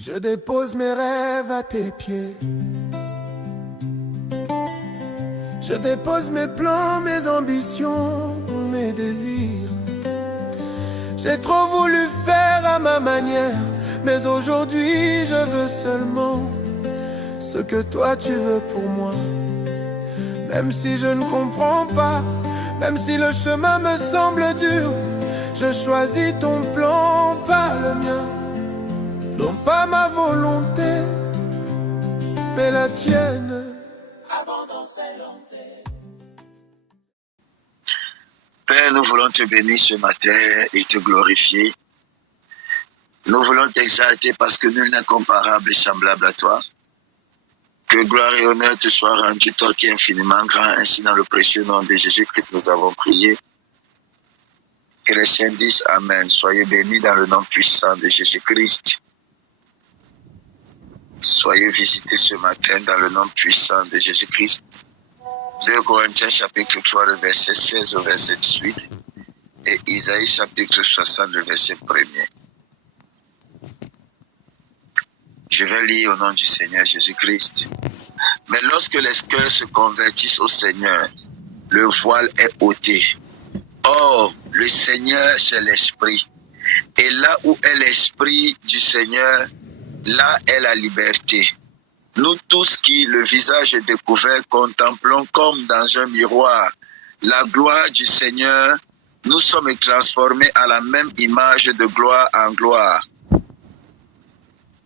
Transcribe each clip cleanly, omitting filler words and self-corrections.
Je dépose mes rêves à tes pieds. Je dépose mes plans, mes ambitions, mes désirs. J'ai trop voulu faire à ma manière, mais aujourd'hui je veux seulement ce que toi tu veux pour moi. Même si je ne comprends pas, même si le chemin me semble dur, je choisis ton plan, pas le mien. Non pas ma volonté, mais la tienne. Père, nous voulons te bénir ce matin et te glorifier. Nous voulons t'exalter parce que nul n'est comparable et semblable à toi. Que gloire et honneur te soient rendus, toi qui es infiniment grand. Ainsi, dans le précieux nom de Jésus-Christ, nous avons prié. Que les saints disent Amen. Soyez bénis dans le nom puissant de Jésus-Christ. Soyez visités ce matin dans le nom puissant de Jésus-Christ. 2 Corinthiens chapitre 3, le verset 16 au verset 18. Et Isaïe chapitre 60, le verset 1er. Je vais lire au nom du Seigneur Jésus-Christ. Mais lorsque les cœurs se convertissent au Seigneur, le voile est ôté. Or, le Seigneur, c'est l'Esprit. Et là où est l'Esprit du Seigneur, là est la liberté. Nous tous qui, le visage découvert, contemplons comme dans un miroir la gloire du Seigneur, nous sommes transformés à la même image de gloire en gloire,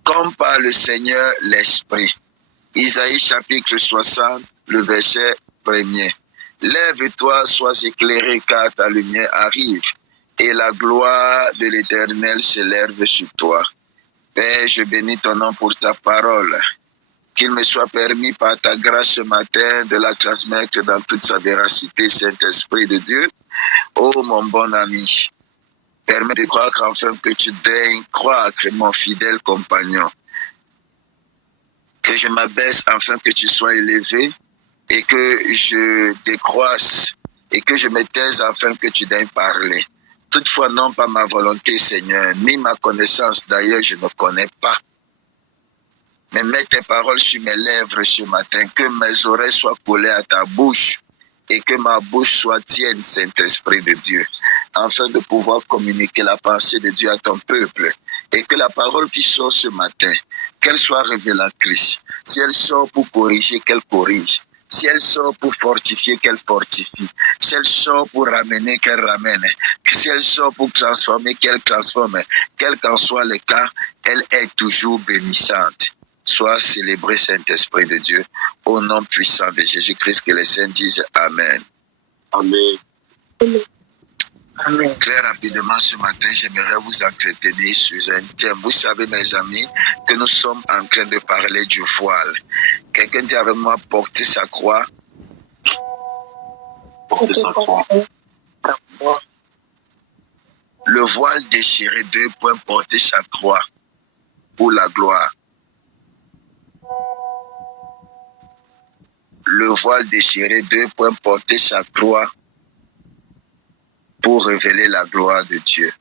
comme par le Seigneur l'Esprit. Isaïe chapitre 60, le verset 1er. Lève-toi, sois éclairé, car ta lumière arrive, et la gloire de l'Éternel s'élève sur toi. Père, je bénis ton nom pour ta parole. Qu'il me soit permis par ta grâce ce matin de la transmettre dans toute sa véracité, Saint-Esprit de Dieu. Oh mon bon ami, permets de croire qu'enfin que tu daignes croître, mon fidèle compagnon. Que je m'abaisse afin que tu sois élevé et que je décroisse et que je me taise afin que tu daignes parler. Toutefois, non pas ma volonté, Seigneur, ni ma connaissance, d'ailleurs je ne connais pas. Mais mets tes paroles sur mes lèvres ce matin, que mes oreilles soient collées à ta bouche et que ma bouche soit tienne, Saint-Esprit de Dieu, afin de pouvoir communiquer la pensée de Dieu à ton peuple et que la parole qui sort ce matin, qu'elle soit révélatrice. Si elle sort pour corriger, qu'elle corrige. Si elle sort pour fortifier, qu'elle fortifie. Si elle sort pour ramener, qu'elle ramène. Si elle sort pour transformer, qu'elle transforme. Quel qu'en soit le cas, elle est toujours bénissante. Sois célébré, Saint-Esprit de Dieu, au nom puissant de Jésus-Christ, que les saints disent Amen. Amen. Amen. Très rapidement ce matin, j'aimerais vous entretenir sur un thème. Vous savez, mes amis, que nous sommes en train de parler du voile. Quelqu'un dit avec moi, porter sa croix. Porter sa croix. Le voile déchiré, 2 points, porter sa croix pour la gloire. Le voile déchiré, 2 points, porter sa croix pour révéler la gloire de Dieu.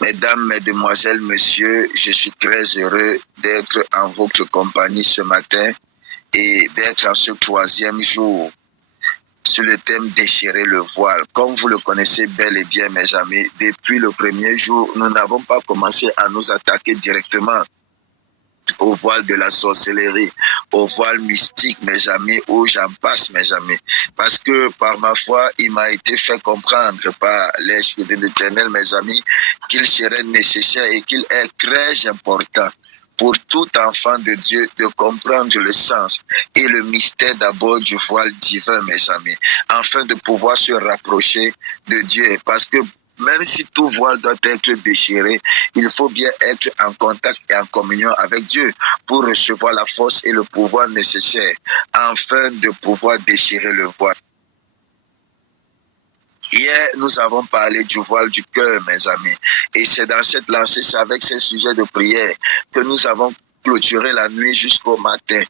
Mesdames, mesdemoiselles, messieurs, je suis très heureux d'être en votre compagnie ce matin et d'être en ce 3e jour sur le thème déchirer le voile. Comme vous le connaissez bel et bien, mes amis, depuis le 1er jour, nous n'avons pas commencé à nous attaquer directement au voile de la sorcellerie, au voile mystique, mes amis, où j'en passe, mes amis. Parce que par ma foi, il m'a été fait comprendre par l'Esprit de l'Éternel, mes amis, qu'il serait nécessaire et qu'il est très important pour tout enfant de Dieu de comprendre le sens et le mystère d'abord du voile divin, mes amis, afin de pouvoir se rapprocher de Dieu. Parce que même si tout voile doit être déchiré, il faut bien être en contact et en communion avec Dieu pour recevoir la force et le pouvoir nécessaires afin de pouvoir déchirer le voile. Hier, nous avons parlé du voile du cœur, mes amis, et c'est dans cette lancée, c'est avec ces sujets de prière que nous avons clôturé la nuit jusqu'au matin.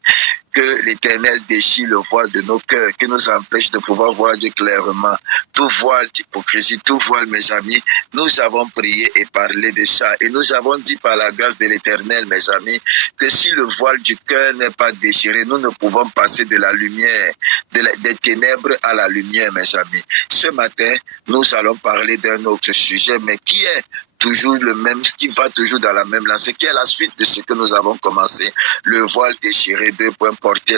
que l'Éternel déchire le voile de nos cœurs, qui nous empêche de pouvoir voir Dieu clairement. Tout voile d'hypocrisie, tout voile, mes amis, nous avons prié et parlé de ça. Et nous avons dit par la grâce de l'Éternel, mes amis, que si le voile du cœur n'est pas déchiré, nous ne pouvons passer de la lumière, des ténèbres à la lumière, mes amis. Ce matin, nous allons parler d'un autre sujet, mais qui est toujours le même, qui va toujours dans la même lancée, qui est la suite de ce que nous avons commencé. Le voile déchiré, 2 points, porter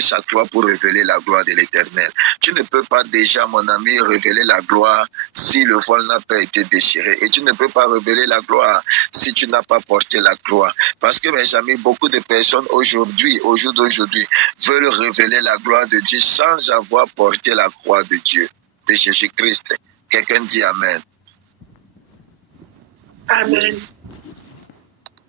sa croix pour révéler la gloire de l'Éternel. Tu ne peux pas déjà, mon ami, révéler la gloire si le voile n'a pas été déchiré. Et tu ne peux pas révéler la gloire si tu n'as pas porté la croix. Parce que, mes amis, beaucoup de personnes aujourd'hui, au jour d'aujourd'hui, veulent révéler la gloire de Dieu sans avoir porté la croix de Dieu, de Jésus-Christ. Quelqu'un dit Amen. Amen.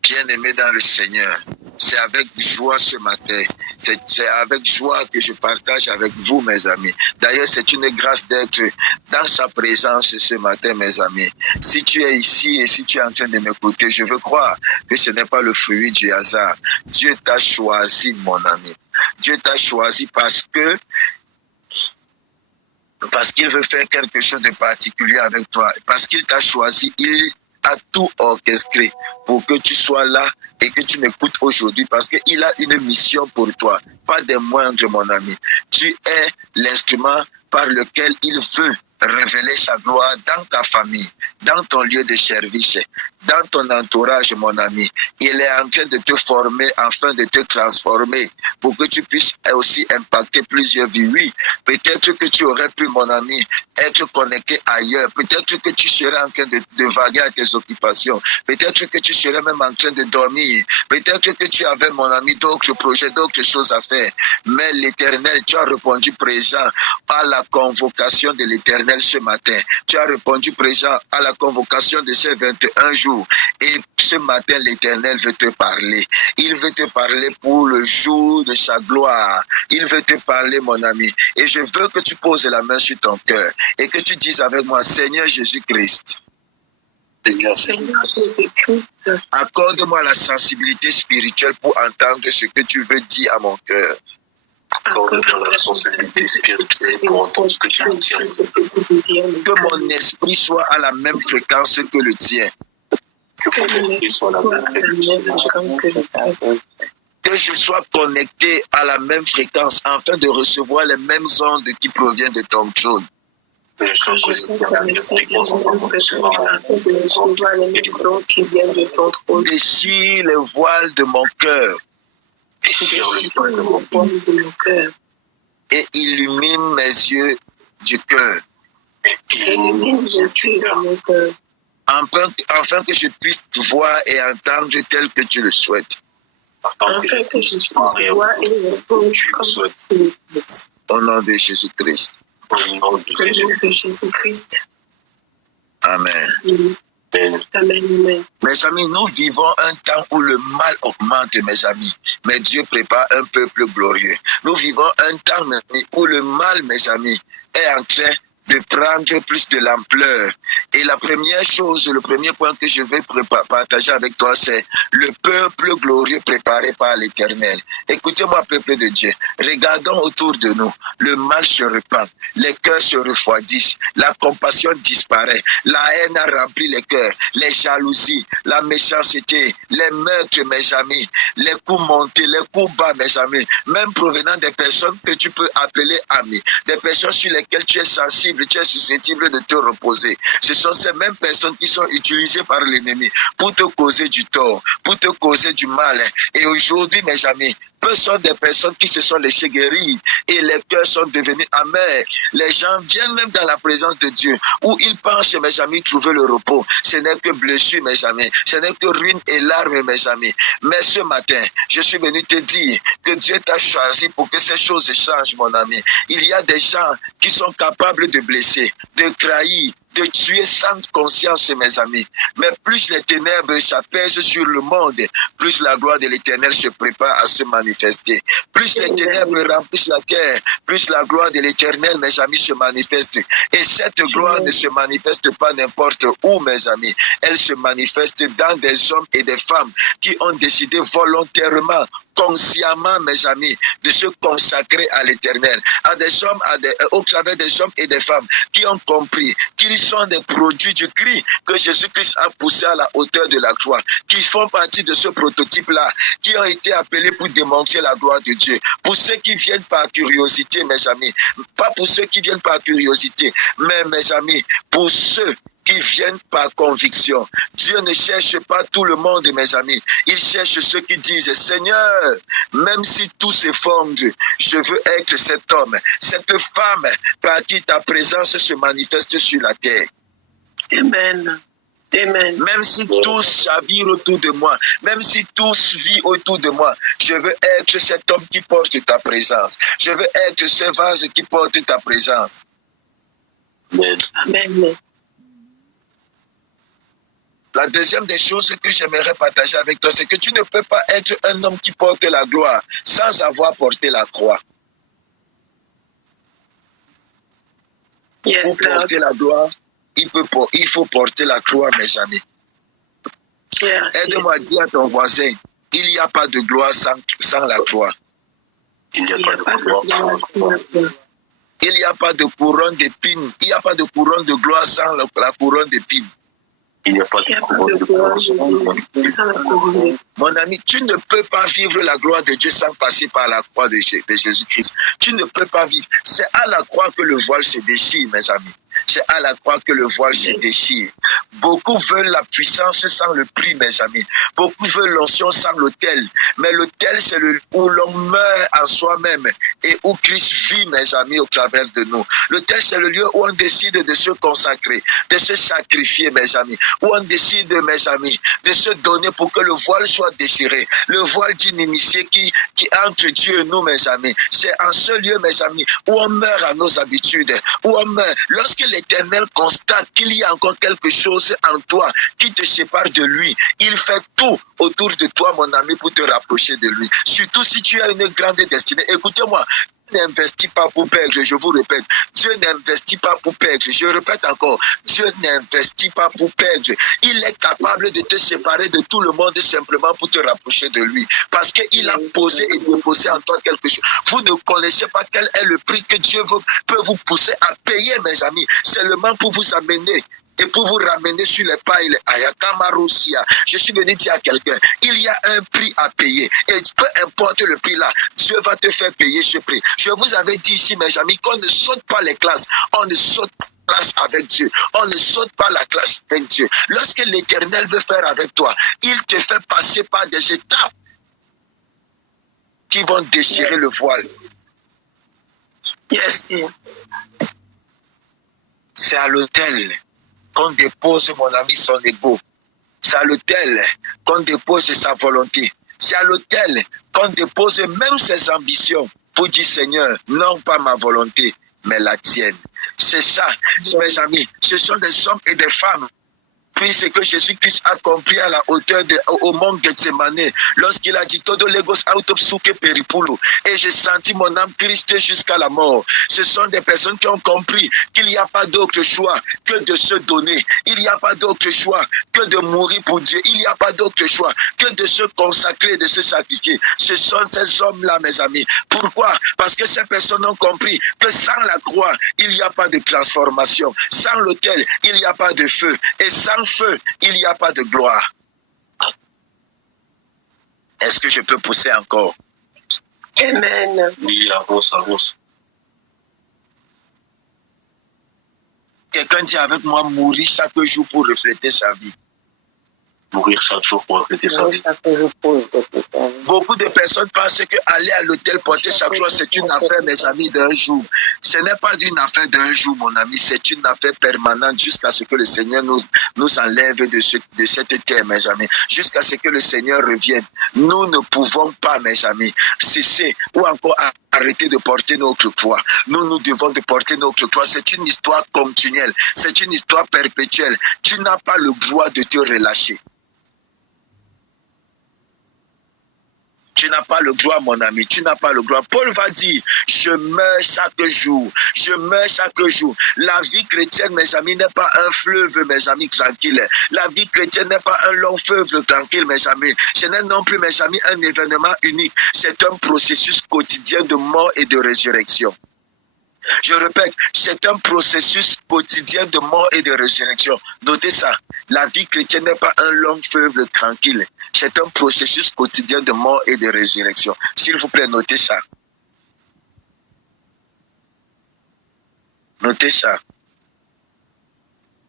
Bien-aimé dans le Seigneur, c'est avec joie ce matin, c'est avec joie que je partage avec vous, mes amis. D'ailleurs, c'est une grâce d'être dans sa présence ce matin, mes amis. Si tu es ici et si tu es en train de m'écouter, je veux croire que ce n'est pas le fruit du hasard. Dieu t'a choisi, mon ami. Dieu t'a choisi parce qu'il veut faire quelque chose de particulier avec toi. Parce qu'il t'a choisi, il a tout orchestré pour que tu sois là et que tu m'écoutes aujourd'hui parce qu'il a une mission pour toi, pas des moindres, mon ami. Tu es l'instrument par lequel il veut révéler sa gloire dans ta famille, dans ton lieu de service, dans ton entourage, mon ami. Il est en train de te former afin de te transformer pour que tu puisses aussi impacter plusieurs vies. Oui, peut-être que tu aurais pu, mon ami, être connecté ailleurs. Peut-être que tu serais en train de vaguer à tes occupations. Peut-être que tu serais même en train de dormir. Peut-être que tu avais, mon ami, d'autres projets, d'autres choses à faire. Mais l'Éternel, tu as répondu présent à la convocation de l'Éternel ce matin. Tu as répondu présent à la convocation de ces 21 jours. Et ce matin, l'Éternel veut te parler. Il veut te parler pour le jour de sa gloire. Il veut te parler, mon ami. Et je veux que tu poses la main sur ton cœur et que tu dises avec moi, Seigneur Jésus-Christ, accorde-moi la sensibilité spirituelle pour entendre ce que tu veux dire à mon cœur. Accorde-moi la sensibilité spirituelle pour entendre ce que tu veux dire. Que mon esprit soit à la même fréquence que le tien. Que je sois connecté à la même fréquence afin de recevoir les mêmes ondes qui proviennent de ton trône. Déchire le voile de mon cœur. Et illumine mes yeux du cœur. Afin que je puisse te voir et entendre tel que tu le souhaites. Au nom de Jésus-Christ. Amen. Amen. Mes amis, nous vivons un temps où le mal augmente, mes amis. Mais Dieu prépare un peuple glorieux. Nous vivons un temps, mes amis, où le mal, mes amis, est en train de prendre plus de l'ampleur. Et la première chose, le premier point que je vais partager avec toi, c'est le peuple glorieux préparé par l'Éternel. Écoutez-moi, peuple de Dieu. Regardons autour de nous. Le mal se répand. Les cœurs se refroidissent. La compassion disparaît. La haine a rempli les cœurs. Les jalousies, la méchanceté, les meurtres, mes amis. Les coups montés, les coups bas, mes amis. Même provenant des personnes que tu peux appeler amis. Des personnes sur lesquelles tu es sensible, tu es susceptible de te reposer. Ce sont ces mêmes personnes qui sont utilisées par l'ennemi pour te causer du tort, pour te causer du mal. Et aujourd'hui, mes amis, peu sont des personnes qui se sont laissées guérir et les cœurs sont devenus amers. Les gens viennent même dans la présence de Dieu où ils pensent, mes amis, trouver le repos. Ce n'est que blessure, mes amis. Ce n'est que ruine et larmes, mes amis. Mais ce matin, je suis venu te dire que Dieu t'a choisi pour que ces choses changent, mon ami. Il y a des gens qui sont capables de blesser, de trahir, de tuer sans conscience, mes amis. Mais plus les ténèbres s'apaisent sur le monde, plus la gloire de l'Éternel se prépare à se manifester. Plus les ténèbres remplissent la terre, plus la gloire de l'Éternel, mes amis, se manifeste. Et cette gloire ne se manifeste pas n'importe où, mes amis. Elle se manifeste dans des hommes et des femmes qui ont décidé volontairement, consciemment, mes amis, de se consacrer à l'Éternel, à des hommes, au travers des hommes et des femmes qui ont compris qu'ils sont des produits du cri que Jésus-Christ a poussé à la hauteur de la croix, qui font partie de ce prototype-là, qui ont été appelés pour démontrer la gloire de Dieu. Pour ceux qui viennent par curiosité, mes amis, pas pour ceux qui viennent par curiosité, mais mes amis, pour ceux qui viennent par conviction. Dieu ne cherche pas tout le monde, mes amis. Il cherche ceux qui disent, Seigneur, même si tout s'effondre, je veux être cet homme, cette femme par qui ta présence se manifeste sur la terre. Amen. Amen. Même si tout chavire autour de moi, même si tout vit autour de moi, je veux être cet homme qui porte ta présence. Je veux être ce vase qui porte ta présence. Amen. Amen. La deuxième des choses que j'aimerais partager avec toi, c'est que tu ne peux pas être un homme qui porte la gloire sans avoir porté la croix. Yes, pour porter la gloire, il faut porter la croix, mes amis. Yes, aide-moi à dire à ton voisin, il n'y a pas de gloire sans la croix. Il n'y a pas de gloire sans la croix. Il n'y a pas de couronne d'épines. Il n'y a pas de couronne de gloire sans la couronne d'épines. Il n'y a pas de couronne de gloire sans la couronne. Mon ami, tu ne peux pas vivre la gloire de Dieu sans passer par la croix de Jésus-Christ. Tu ne peux pas vivre. C'est à la croix que le voile se déchire, mes amis. C'est à la croix que le voile se déchire. Beaucoup veulent la puissance sans le prix, mes amis. Beaucoup veulent l'onction sans l'autel. Mais l'autel, c'est le lieu où l'on meurt en soi-même et où Christ vit, mes amis, au travers de nous. L'autel, c'est le lieu où on décide de se consacrer, de se sacrifier, mes amis. Où on décide, mes amis, de se donner pour que le voile soit déchiré. Le voile d'inimitié qui entre Dieu et nous, mes amis. C'est en ce lieu, mes amis, où on meurt à nos habitudes, où on meurt. Lorsque l'Éternel constate qu'il y a encore quelque chose en toi qui te sépare de lui, il fait tout autour de toi, mon ami, pour te rapprocher de lui. Surtout si tu as une grande destinée. Écoutez-moi, n'investis pas pour perdre, je vous répète. Dieu n'investit pas pour perdre. Je répète encore, Dieu n'investit pas pour perdre. Il est capable de te séparer de tout le monde simplement pour te rapprocher de lui. Parce qu'il a posé et déposé en toi quelque chose. Vous ne connaissez pas quel est le prix que Dieu peut vous pousser à payer, mes amis, seulement pour vous amener et pour vous ramener sur les pas. Je suis venu dire à quelqu'un, il y a un prix à payer. Et peu importe le prix là, Dieu va te faire payer ce prix. Je vous avais dit ici, mes amis, qu'on ne saute pas les classes. On ne saute pas la classe avec Dieu. On ne saute pas la classe avec Dieu. Lorsque l'Éternel veut faire avec toi, il te fait passer par des étapes qui vont déchirer le voile. Yes. C'est à l'autel qu'on dépose, mon ami, son ego. C'est à l'autel qu'on dépose sa volonté. C'est à l'autel qu'on dépose même ses ambitions pour dire, Seigneur, non pas ma volonté, mais la tienne. C'est ça, mes amis. Ce sont des hommes et des femmes. Puis ce que Jésus-Christ a compris à la hauteur au mont Gethsemane, lorsqu'il a dit Todo legos autopsuke peripulo, et j'ai senti mon âme Christ jusqu'à la mort. Ce sont des personnes qui ont compris qu'il n'y a pas d'autre choix que de se donner. Il n'y a pas d'autre choix que de mourir pour Dieu. Il n'y a pas d'autre choix que de se consacrer, de se sacrifier. Ce sont ces hommes-là, mes amis. Pourquoi? Parce que ces personnes ont compris que sans la croix, il n'y a pas de transformation. Sans l'autel, il n'y a pas de feu. Et sans feu, il n'y a pas de gloire. Est-ce que je peux pousser encore? Amen. Oui, avance. Quelqu'un dit avec moi, mourir chaque jour pour refléter sa vie. Mourir chaque jour pour refléter sa vie. Beaucoup de personnes pensent que aller à l'hôtel porter chaque jour, c'est une affaire, mes amis, d'un jour. Ce n'est pas une affaire d'un jour, mon ami, c'est une affaire permanente jusqu'à ce que le Seigneur nous enlève de cette terre, mes amis. Jusqu'à ce que le Seigneur revienne. Nous ne pouvons pas, mes amis, cesser ou encore arrêter de porter notre croix. Nous devons de porter notre croix. C'est une histoire continuelle. C'est une histoire perpétuelle. Tu n'as pas le droit de te relâcher. Tu n'as pas le gloire, mon ami. Tu n'as pas le gloire. Paul va dire, je meurs chaque jour. Je meurs chaque jour. La vie chrétienne, mes amis, n'est pas un fleuve, mes amis, tranquille. La vie chrétienne n'est pas un long fleuve tranquille, mes amis. Ce n'est non plus, mes amis, un événement unique. C'est un processus quotidien de mort et de résurrection. Je répète, c'est un processus quotidien de mort et de résurrection. Notez ça. La vie chrétienne n'est pas un long fleuve tranquille. C'est un processus quotidien de mort et de résurrection. S'il vous plaît, notez ça. Notez ça.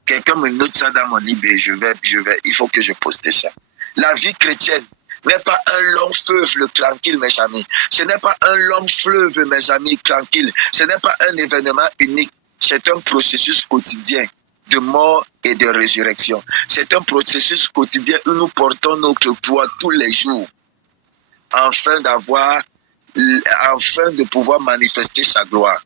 Quelqu'un me note ça dans mon IB. Il faut que je poste ça. La vie chrétienne n'est pas un long fleuve tranquille, mes amis. Ce n'est pas un long fleuve, mes amis, tranquille. Ce n'est pas un événement unique. C'est un processus quotidien de mort et de résurrection. C'est un processus quotidien où nous portons notre poids tous les jours afin de pouvoir manifester sa gloire.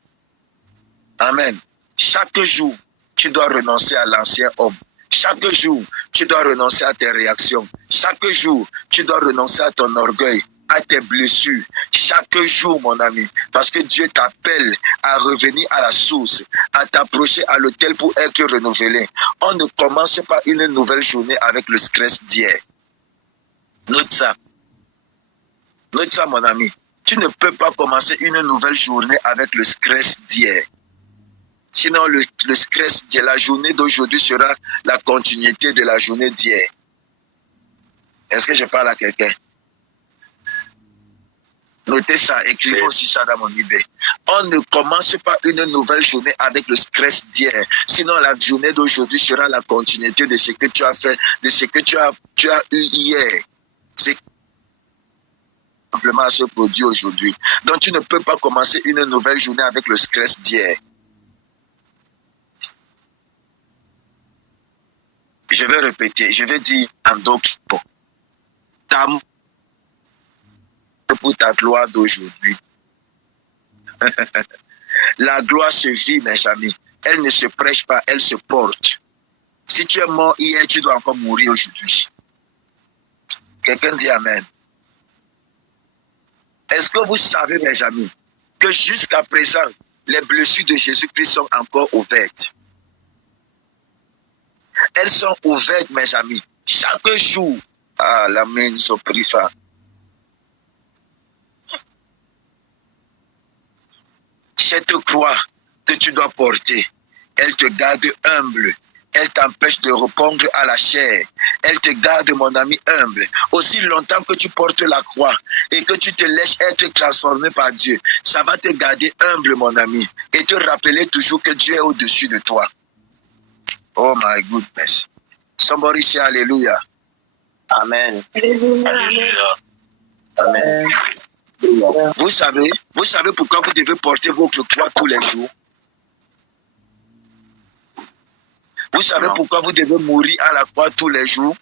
Amen. Chaque jour, tu dois renoncer à l'ancien homme. Chaque jour, tu dois renoncer à tes réactions. Chaque jour, tu dois renoncer à ton orgueil, à tes blessures. Chaque jour, mon ami, parce que Dieu t'appelle à revenir à la source, à t'approcher à l'autel pour être renouvelé. On ne commence pas une nouvelle journée avec le stress d'hier. Note ça. Note ça, mon ami. Tu ne peux pas commencer une nouvelle journée avec le stress d'hier. Sinon, le stress de la journée d'aujourd'hui sera la continuité de la journée d'hier. Est-ce que je parle à quelqu'un? Notez ça, écrivez aussi ça dans mon idée. On ne commence pas une nouvelle journée avec le stress d'hier. Sinon, la journée d'aujourd'hui sera la continuité de ce que tu as fait, de ce que tu as eu hier. C'est simplement ce produit aujourd'hui. Donc, tu ne peux pas commencer une nouvelle journée avec le stress d'hier. Je vais répéter, je vais dire en d'autres mots. Pour ta gloire d'aujourd'hui. La gloire se vit, mes amis. Elle ne se prêche pas, elle se porte. Si tu es mort hier, tu dois encore mourir aujourd'hui. Quelqu'un dit Amen. Est-ce que vous savez, mes amis, que jusqu'à présent, les blessures de Jésus-Christ sont encore ouvertes? Elles sont ouvertes, mes amis. Chaque jour, la main se prifa. Cette croix que tu dois porter, elle te garde humble. Elle t'empêche de répondre à la chair. Elle te garde, mon ami, humble. Aussi longtemps que tu portes la croix et que tu te laisses être transformé par Dieu, ça va te garder humble, mon ami, et te rappeler toujours que Dieu est au-dessus de toi. Oh my goodness. Somebody say hallelujah. Amen. Alléluia. Amen. Vous savez pourquoi vous devez porter votre croix tous les jours? Vous savez pourquoi vous devez mourir à la croix tous les jours?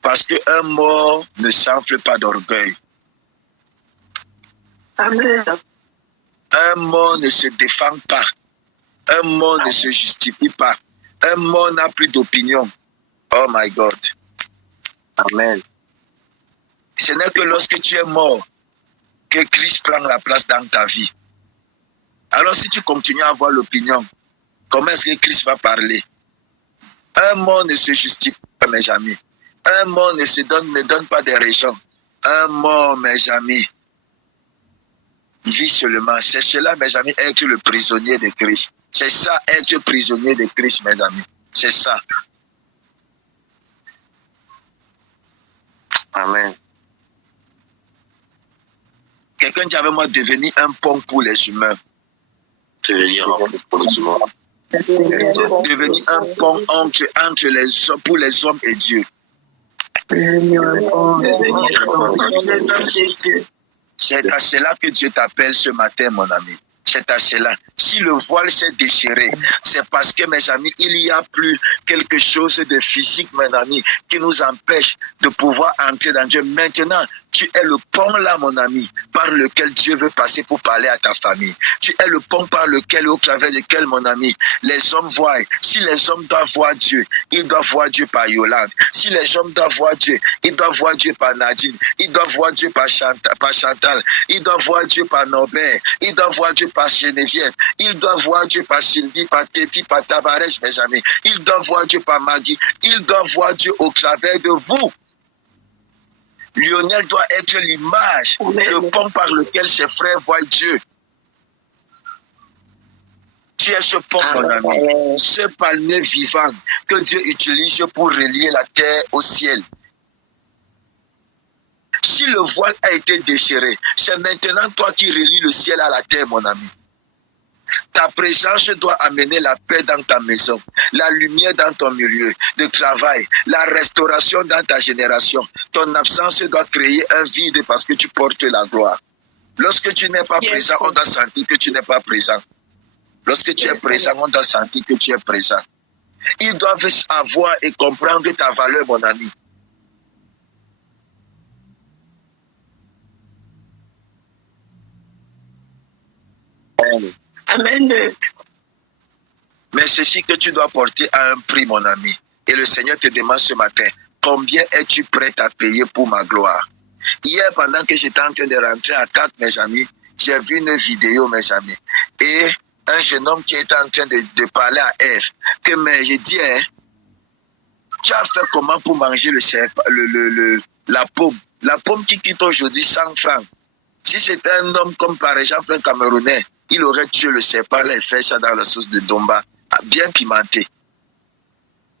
Parce qu'un mort ne s'enfle pas d'orgueil. Amen. Un mort ne se défend pas. Un mort ne se justifie pas. Un mort n'a plus d'opinion. Oh my God. Amen. Ce n'est que lorsque tu es mort que Christ prend la place dans ta vie. Alors si tu continues à avoir l'opinion, comment est-ce que Christ va parler? Un mort ne se justifie pas, mes amis. Un mort ne donne pas des raisons. Un mort, mes amis, vit seulement. C'est cela, mes amis, être le prisonnier de Christ. C'est ça, être prisonnier de Christ, mes amis. C'est ça. Amen. Quelqu'un dit avec moi, devenir un pont pour les humains. Devenir un pont pour les humains. Devenir un pont entre les hommes, pour les hommes et Dieu. C'est à cela que Dieu t'appelle ce matin, mon ami. c'est à cela. Si le voile s'est déchiré, c'est parce que, mes amis, il n'y a plus quelque chose de physique, mes amis, qui nous empêche de pouvoir entrer dans Dieu. Maintenant, tu es le pont là, mon ami, par lequel Dieu veut passer pour parler à ta famille. Tu es le pont par lequel, au travers duquel, mon ami, les hommes voient. Si les hommes doivent voir Dieu, ils doivent voir Dieu par Yolande. Si les hommes doivent voir Dieu, ils doivent voir Dieu par Nadine. Ils doivent voir Dieu par Chantal. Ils doivent voir Dieu par Norbert. Ils doivent voir Dieu par Geneviève. Ils doivent voir Dieu par Sylvie, par Téfi, par Tavares, mes amis. Ils doivent voir Dieu par Maggie. Ils doivent voir Dieu au travers de vous. Lionel doit être l'image, le pont par lequel ses frères voient Dieu. Tu es ce pont, mon ami, ce palmier vivant que Dieu utilise pour relier la terre au ciel. Si le voile a été déchiré, c'est maintenant toi qui relie le ciel à la terre, mon ami. Ta présence doit amener la paix dans ta maison, la lumière dans ton milieu de travail, la restauration dans ta génération. Ton absence doit créer un vide parce que tu portes la gloire. Lorsque tu n'es pas présent, on doit sentir que tu n'es pas présent. Lorsque tu es présent, on doit sentir que tu es présent. Ils doivent avoir et comprendre ta valeur, mon ami. Amen. Mais ceci que tu dois porter a un prix, mon ami. Et le Seigneur te demande ce matin, combien es-tu prêt à payer pour ma gloire? Hier, pendant que j'étais en train de rentrer à 4, mes amis, j'ai vu une vidéo, mes amis. Et un jeune homme qui était en train de parler à Ève, que mais j'ai dit, hein, tu as fait comment pour manger la pomme? La pomme qui quitte aujourd'hui 100 francs. Si c'était un homme comme par exemple un Camerounais, il aurait tué le serpent et fait ça dans la sauce de Domba, bien pimentée.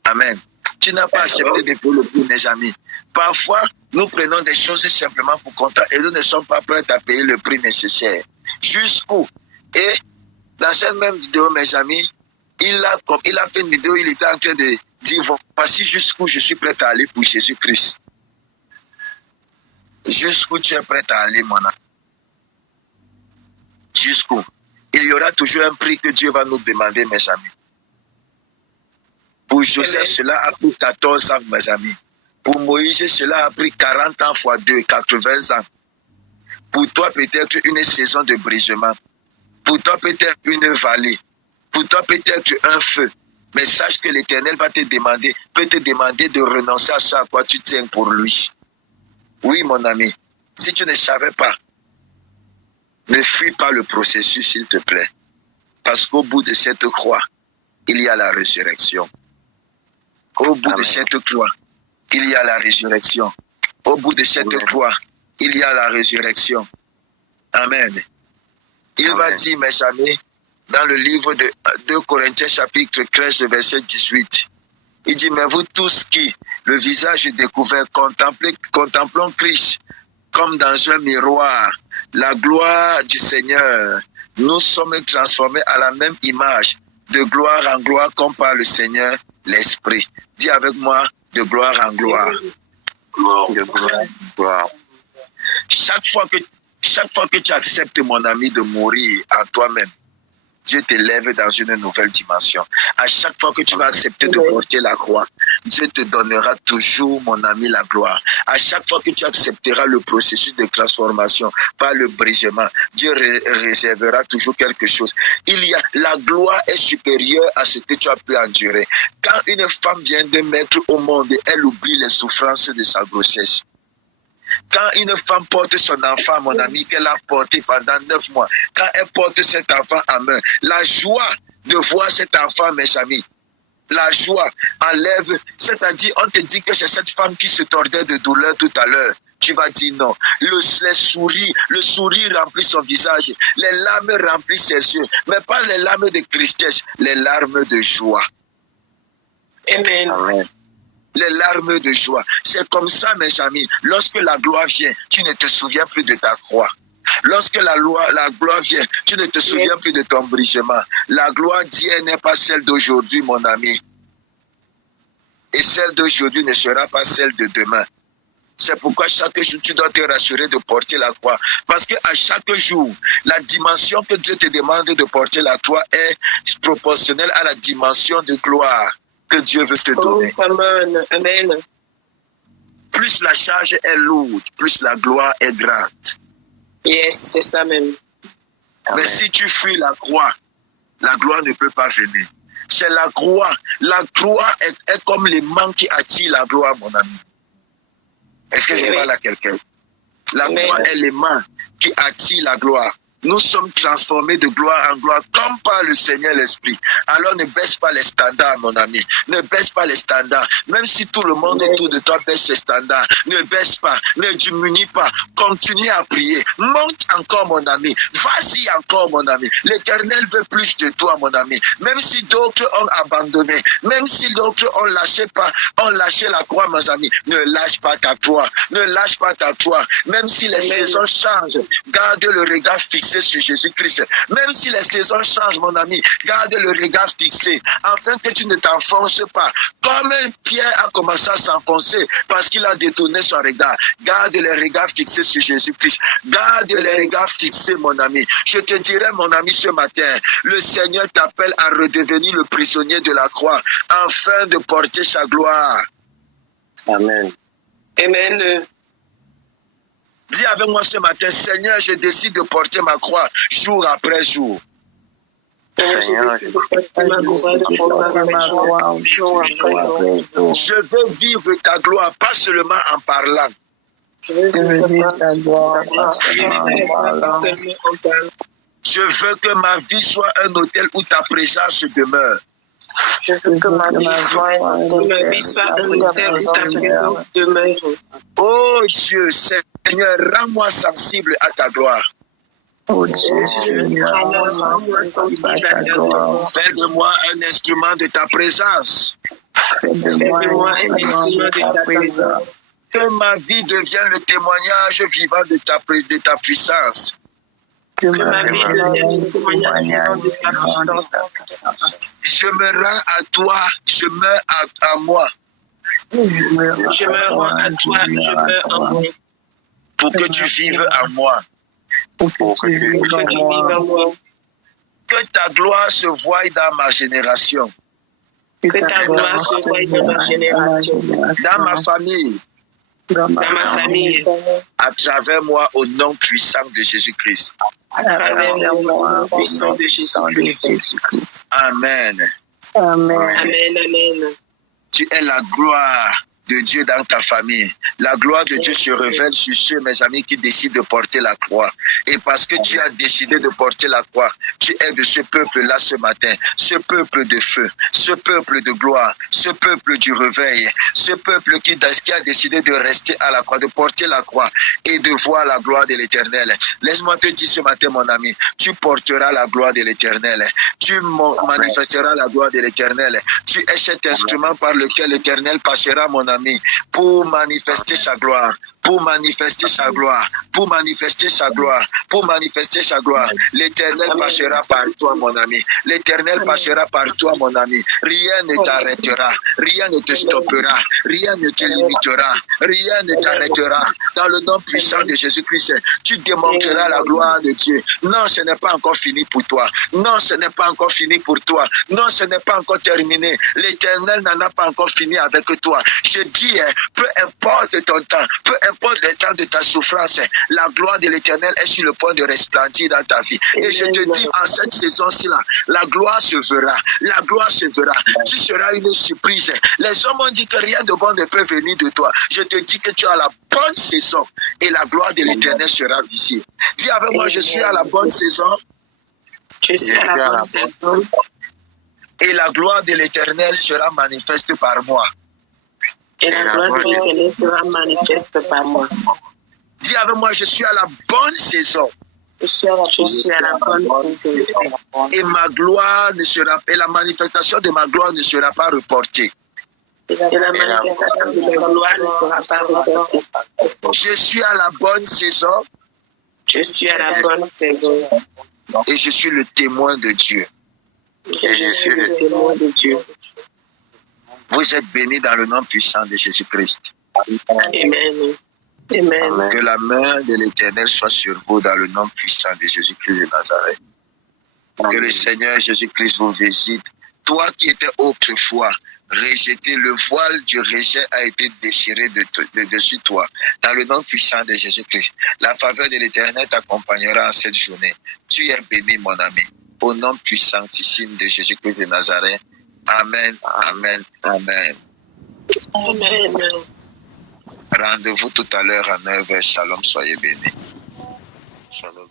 Amen. Tu n'as pas accepté de payer le prix, mes amis. Parfois, nous prenons des choses simplement pour compter et nous ne sommes pas prêts à payer le prix nécessaire. Jusqu'où? Et dans cette même vidéo, mes amis, il a fait une vidéo, il était en train de dire, voici jusqu'où je suis prêt à aller pour Jésus-Christ. Jusqu'où tu es prêt à aller, mon ami? Jusqu'où? Il y aura toujours un prix que Dieu va nous demander, mes amis. Pour Joseph, cela a pris 14 ans, mes amis. Pour Moïse, cela a pris 40 ans fois 2, 80 ans. Pour toi, peut-être une saison de brisement. Pour toi, peut-être une vallée. Pour toi, peut-être un feu. Mais sache que l'Éternel va te demander, peut te demander de renoncer à ce à quoi tu tiens pour lui. Oui, mon ami. Si tu ne savais pas, ne fuis pas le processus, s'il te plaît. Parce qu'au bout de cette croix, il y a la résurrection. Au bout de cette croix, il y a la résurrection. Au bout de cette croix, il y a la résurrection. Amen. Il va dire, mes amis, dans le livre de 2 Corinthiens chapitre 13, verset 18, il dit, mais vous tous qui, le visage découvert, contemplons Christ comme dans un miroir, la gloire du Seigneur. Nous sommes transformés à la même image, de gloire en gloire, comme par le Seigneur l'Esprit. Dis avec moi, de gloire en gloire. De gloire en gloire. Chaque fois que tu acceptes, mon ami, de mourir en toi-même, Dieu t'élève dans une nouvelle dimension. À chaque fois que tu vas accepter de porter la croix, Dieu te donnera toujours, mon ami, la gloire. À chaque fois que tu accepteras le processus de transformation par le brisement, Dieu réservera toujours quelque chose. La gloire est supérieure à ce que tu as pu endurer. Quand une femme vient de mettre au monde, elle oublie les souffrances de sa grossesse. Quand une femme porte son enfant, mon ami, qu'elle a porté pendant 9 mois, quand elle porte cet enfant en main, la joie de voir cet enfant, mes amis, la joie enlève, c'est-à-dire, on te dit que c'est cette femme qui se tordait de douleur tout à l'heure. Tu vas dire non. Le sourire remplit son visage, les larmes remplissent ses yeux, mais pas les larmes de tristesse, les larmes de joie. Amen. Amen. Les larmes de joie. C'est comme ça, mes amis. Lorsque la gloire vient, tu ne te souviens plus de ta croix. Lorsque la gloire vient, tu ne te souviens plus de ton brisement. La gloire d'hier n'est pas celle d'aujourd'hui, mon ami. Et celle d'aujourd'hui ne sera pas celle de demain. C'est pourquoi chaque jour, tu dois te rassurer de porter la croix. Parce qu'à chaque jour, la dimension que Dieu te demande de porter la croix est proportionnelle à la dimension de gloire que Dieu veut te donner. Amen. Amen. Plus la charge est lourde, plus la gloire est grande. Yes, c'est ça même. Mais si tu fuis la croix, la gloire ne peut pas venir. C'est la croix. La croix est comme l'aimant qui attire la gloire, mon ami. Est-ce que je parle à quelqu'un? La croix est l'aimant qui attire la gloire. Nous sommes transformés de gloire en gloire comme par le Seigneur l'Esprit. Alors ne baisse pas les standards, mon ami. Ne baisse pas les standards. Même si tout le monde autour de toi baisse ses standards, ne baisse pas, ne diminue pas. Continue à prier. Monte encore, mon ami. Vas-y encore, mon ami. L'Éternel veut plus de toi, mon ami. Même si d'autres ont abandonné, même si d'autres ont lâché la croix, mes amis, ne lâche pas ta croix. Ne lâche pas ta croix. Même si les saisons changent, garde le regard fixé sur Jésus-Christ. Même si les saisons changent, mon ami, garde le regard fixé, afin que tu ne t'enfonces pas. Comme Pierre a commencé à s'enfoncer parce qu'il a détourné son regard. Garde le regard fixé sur Jésus-Christ. Garde le regard fixé, mon ami. Je te dirai, mon ami, ce matin, le Seigneur t'appelle à redevenir le prisonnier de la croix, afin de porter sa gloire. Amen. Amen. Dis avec moi ce matin, Seigneur, je décide de porter ma croix jour après jour. Seigneur, je veux vivre ta gloire, pas seulement en parlant. Je veux vivre ta gloire, pas seulement en parlant. Je veux que ma vie soit un hôtel où ta présence demeure. Je veux que ma vie soit un hôtel où ta présence demeure. Oh Dieu, Seigneur, rends-moi sensible à ta gloire. Oh Dieu, rends-moi sensible à ta gloire. Fais de moi un instrument de ta présence. Fais de moi un instrument de ta présence. Que ma vie devienne le témoignage vivant de ta puissance. Que ma vie devienne le témoignage de ta puissance. Je me rends à toi, je meurs à moi. Je me rends à toi, je meurs en moi. Pour que tu vives en moi. Pour que tu vives en moi. Que ta gloire se voie dans ma génération. Que ta gloire se voie dans ma génération. Dans ma famille. Dans ma famille. À travers moi, au nom puissant de Jésus-Christ. À travers moi, au puissant de Jésus-Christ. Amen. Amen. Amen. Amen. Tu es la gloire de Dieu dans ta famille. La gloire de Dieu se révèle sur ceux, mes amis, qui décident de porter la croix. Et parce que tu as décidé de porter la croix, tu es de ce peuple-là ce matin, ce peuple de feu, ce peuple de gloire, ce peuple du réveil, ce peuple qui a décidé de rester à la croix, de porter la croix et de voir la gloire de l'Éternel. Laisse-moi te dire ce matin, mon ami, tu porteras la gloire de l'Éternel. Tu manifesteras la gloire de l'Éternel. Tu es cet instrument par lequel l'Éternel passera, mon ami, pour manifester sa gloire, pour manifester sa gloire, pour manifester sa gloire, pour manifester sa gloire. L'Éternel passera par toi, mon ami. L'Éternel passera par toi, mon ami. Rien ne t'arrêtera, rien ne te stoppera, rien ne te limitera, rien ne t'arrêtera. Dans le nom puissant de Jésus-Christ, tu démontreras la gloire de Dieu. Non, ce n'est pas encore fini pour toi. Non, ce n'est pas encore fini pour toi. Non, ce n'est pas encore terminé. L'Éternel n'en a pas encore fini avec toi. Je dis, peu importe ton temps, peu importe le temps de ta souffrance, la gloire de l'Éternel est sur le point de resplendir dans ta vie. Et je te dis, en cette saison-ci-là, la gloire se verra. La gloire se verra. Tu seras une surprise. Les hommes ont dit que rien de bon ne peut venir de toi. Je te dis que tu as la bonne saison et la gloire de l'Éternel sera visible. Dis avec moi, je suis à la bonne saison. Je suis à la bonne saison. Et la gloire de l'Éternel sera manifeste par moi. Et la gloire de l'Éternel sera manifeste par moi. Dis avec moi, je suis à la bonne saison. Je suis à la bonne saison. Et ma gloire ne sera, et la manifestation de ma gloire ne sera pas reportée. Et la manifestation de ma gloire ne sera pas reportée. Je suis à la bonne saison. Je suis à la bonne saison. Et je suis le témoin de Dieu. Et je suis le témoin de Dieu. Vous êtes bénis dans le nom puissant de Jésus-Christ. Amen. Amen. Que la main de l'Éternel soit sur vous dans le nom puissant de Jésus-Christ de Nazareth. Que le Seigneur Jésus-Christ vous visite. Toi qui étais autrefois rejeté, le voile du rejet a été déchiré de dessus toi. Dans le nom puissant de Jésus-Christ, la faveur de l'Éternel t'accompagnera en cette journée. Tu es béni, mon ami. Au nom puissantissime de Jésus-Christ de Nazareth. Amen, amen, amen. Amen. Rendez-vous tout à l'heure à 9h. Shalom, soyez bénis. Shalom.